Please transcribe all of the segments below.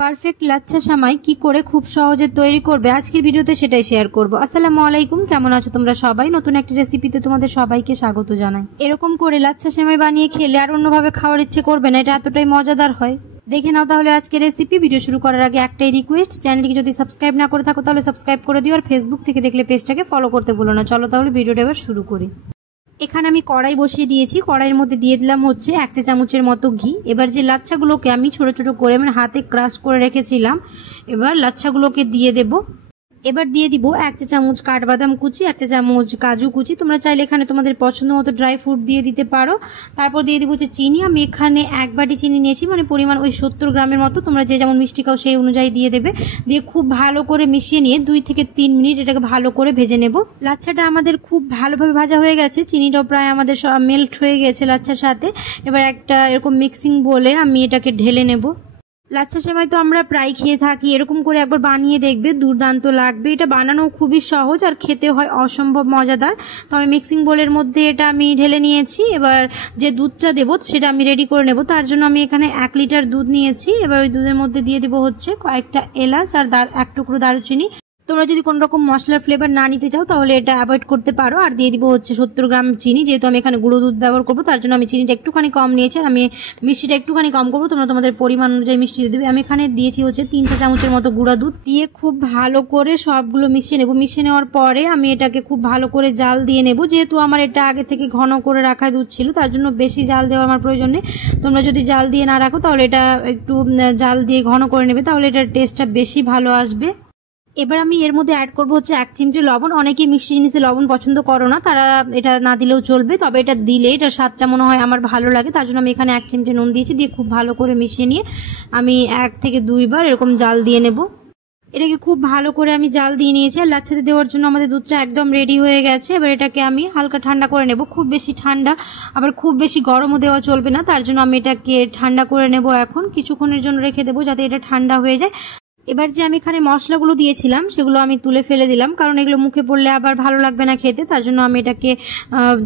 Perfect lachha সেমাই কি করে খুব সহজে তৈরি করবে আজকের ভিডিওতে সেটাই শেয়ার করব। আসসালামু আলাইকুম, কেমন আছো তোমরা সবাই? নতুন একটা রেসিপিতে তোমাদের সবাইকে স্বাগত জানাই। এরকম করে লাচ্ছা সেমাই বানিয়ে খেলে আর অন্যভাবে খাওয়ার ইচ্ছে করবে না, এটা এতটাই মজাদার হয়। দেখে নাও তাহলে আজকের রেসিপি। ভিডিও শুরু করার আগে একটাই রিকোয়েস্ট, চ্যানেলটিকে যদি সাবস্ক্রাইব না করে থাকো তাহলে সাবস্ক্রাইব করে দিও, আর ফেসবুক থেকে দেখলে পেজটাকে ফলো করতে ভুলো না। চলো তাহলে ভিডিওটা এবার শুরু করি। এখানে আমি কড়াই বসিয়ে দিয়েছি, কড়াইয়ের মধ্যে দিয়ে দিলাম হচ্ছে 1 চা চামচের মতো ঘি। এবার যে লাচ্ছাগুলোকে আমি ছোট ছোট করে হাতে ক্রাশ করে রেখেছিলাম, এবার লাচ্ছাগুলোকে দিয়ে দেব। এবার দিয়ে দিব 1 চা চামচ কাঠবাদাম কুচি, 1 চা চামচ কাজু কুচি। তোমরা চাইলে এখানে তোমাদের পছন্দ মতো ড্রাই ফ্রুট দিয়ে দিতে পারো। তারপর দিয়ে দিব হচ্ছে চিনি। আমি এখানে 1 বাটি চিনি নিয়েছি, পরিমাণ ওই 70 গ্রামের মতো। তোমরা যে যেমন মিষ্টি খাও সেই অনুযায়ী দিয়ে দেবে। দিয়ে খুব ভালো করে মিশিয়ে নিয়ে 2 থেকে 3 মিনিট এটাকে ভালো করে ভেজে নেব। লাচ্ছাটা আমাদের খুব ভালোভাবে ভাজা হয়ে গেছে, চিনিটাও প্রায় আমাদের সব মেল্ট হয়ে গেছে লাচ্ছার সাথে। এবার একটা এরকম মিক্সিং বলে আমি এটাকে ঢেলে নেব। লাচ্ছা সেমাই তো আমরা প্রায় খেয়ে থাকি, এরকম করে একবার বানিয়ে দেখবে, দুর্দান্ত লাগবে। এটা বানানো খুবই সহজ আর খেতে হয় অসম্ভব মজাদার। তো আমি মিক্সিং বোলের মধ্যে এটা আমি ঢেলে নিয়েছি। এবার যে দুধটা দেবো সেটা আমি রেডি করে নেব। তার জন্য আমি এখানে 1 লিটার দুধ নিয়েছি। এবার ওই দুধের মধ্যে দিয়ে দেবো হচ্ছে কয়েকটা এলাচ আর 1 টুকরো দারুচিনি। তোমরা যদি কোনো রকম মশলার ফ্লেভার না নিতে চাও তাহলে এটা অ্যাভয়েড করতে পারো। আর দিয়ে দিব হচ্ছে 70 গ্রাম চিনি। যেহেতু আমি এখানে গুঁড়ো দুধ ব্যবহার করবো তার জন্য আমি চিনিটা একটুখানি কম নিয়েছি, আর আমি মিষ্টিটা একটুখানি কম করবো। তোমরা তোমাদের পরিমাণ অনুযায়ী মিষ্টি দিয়ে দেবে। আমি এখানে দিয়েছি হচ্ছে 3 চা চামচের মতো গুঁড়া দুধ। দিয়ে খুব ভালো করে সবগুলো মিশিয়ে নেব। মিশিয়ে নেওয়ার পরে আমি এটাকে খুব ভালো করে জাল দিয়ে নেব। যেহেতু আমার এটা আগে থেকে ঘন করে রাখা দুধ ছিল, তার জন্য বেশি জাল দেওয়ার আমার প্রয়োজন নেই। তোমরা যদি জাল দিয়ে না রাখো তাহলে এটা একটু জাল দিয়ে ঘন করে নেবে, তাহলে এটার টেস্টটা বেশি ভালো আসবে। এবার আমি এর মধ্যে অ্যাড করবো হচ্ছে 1 চিমটি লবণ। অনেকেই মিষ্টি জিনিসে লবণ পছন্দ করো না, তারা এটা না দিলেও চলবে, তবে এটা দিলে এটা স্বাদটা মনে হয় আমার ভালো লাগে। তার জন্য আমি এখানে 1 চিমটি নুন দিয়েছি। দিয়ে খুব ভালো করে মিশিয়ে নিয়ে আমি 1 থেকে 2 বার এরকম জাল দিয়ে নেব। এটাকে খুব ভালো করে আমি জাল দিয়ে নিয়েছি। আর লাচ্ছাতে দেওয়ার জন্য আমাদের দুধটা একদম রেডি হয়ে গেছে। এবার এটাকে আমি হালকা ঠান্ডা করে নেব। খুব বেশি ঠান্ডা আবার খুব বেশি গরমও দেওয়া চলবে না, তার জন্য আমি এটাকে ঠান্ডা করে নেব। এখন কিছুক্ষণের জন্য রেখে দেবো যাতে এটা ঠান্ডা হয়ে যায়। এবার যে আমি এখানে মশলাগুলো দিয়েছিলাম সেগুলো আমি তুলে ফেলে দিলাম, কারণ এগুলো মুখে পড়লে আবার ভালো লাগবে না খেতে। তার জন্য আমি এটাকে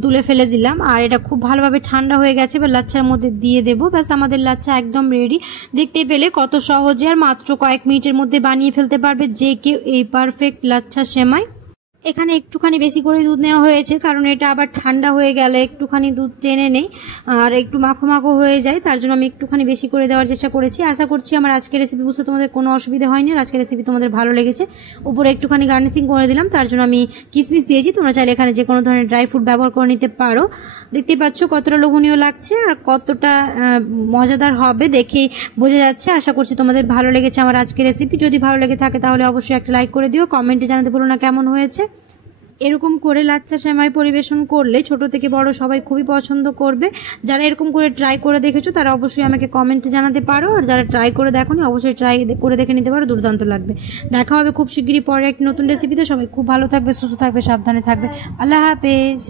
তুলে ফেলে দিলাম। আর এটা খুব ভালোভাবে ঠান্ডা হয়ে গেছে। এবার লাচ্ছার মধ্যে দিয়ে দেবো। ব্যাস আমাদের লাচ্ছা একদম রেডি। দেখতে পেলে কত সহজে আর মাত্র কয়েক মিনিটের মধ্যে বানিয়ে ফেলতে পারবে যে কেউ এই পারফেক্ট লাচ্ছা সেমাই। এখানে একটুখানি বেশি করে দুধ নেওয়া হয়েছে, কারণ এটা আবার ঠান্ডা হয়ে গেলে একটুখানি দুধ টেনে নেই আর একটু মাখো মাখো হয়ে যায়। তার জন্য আমি একটুখানি বেশি করে দেওয়ার চেষ্টা করেছি। আশা করছি আমার আজকের রেসিপি বুঝতে তোমাদের কোনো অসুবিধা হয়নি, আর আজকের রেসিপি তোমাদের ভালো লেগেছে। উপরে একটুখানি গার্নিশিং করে দিলাম, তার জন্য আমি কিশমিশ দিয়েছি। তোমরা চাইলে এখানে যে কোনো ধরনের ড্রাই ফ্রুট ব্যবহার করে নিতে পারো। দেখতে পাচ্ছ কতটা লোভনীয় লাগছে আর কতটা মজাদার হবে, দেখে বোঝা যাচ্ছে। আশা করছি তোমাদের ভালো লেগেছে আমার আজকের রেসিপি। যদি ভালো লেগে থাকে তাহলে অবশ্যই একটা লাইক করে দিও, কমেন্টে জানাতে বলো না কেমন হয়েছে। এরকম করে লাচ্ছা সেমাই পরিবেশন করলে ছোট থেকে বড় সবাই খুবই পছন্দ করবে। যারা এরকম করে ট্রাই করে দেখেছো তারা অবশ্যই আমাকে কমেন্টে জানাতে পারো, আর যারা ট্রাই করে দেখোনি অবশ্যই ট্রাই করে দেখে নিতে পারো, দুর্দান্ত লাগবে। দেখা হবে খুব শিগগিরই পরে এক নতুন রেসিপিতে। সবাই খুব ভালো থাকবে, সুস্থ থাকবে, সাবধানে থাকবে। আল্লাহ হাফেজ।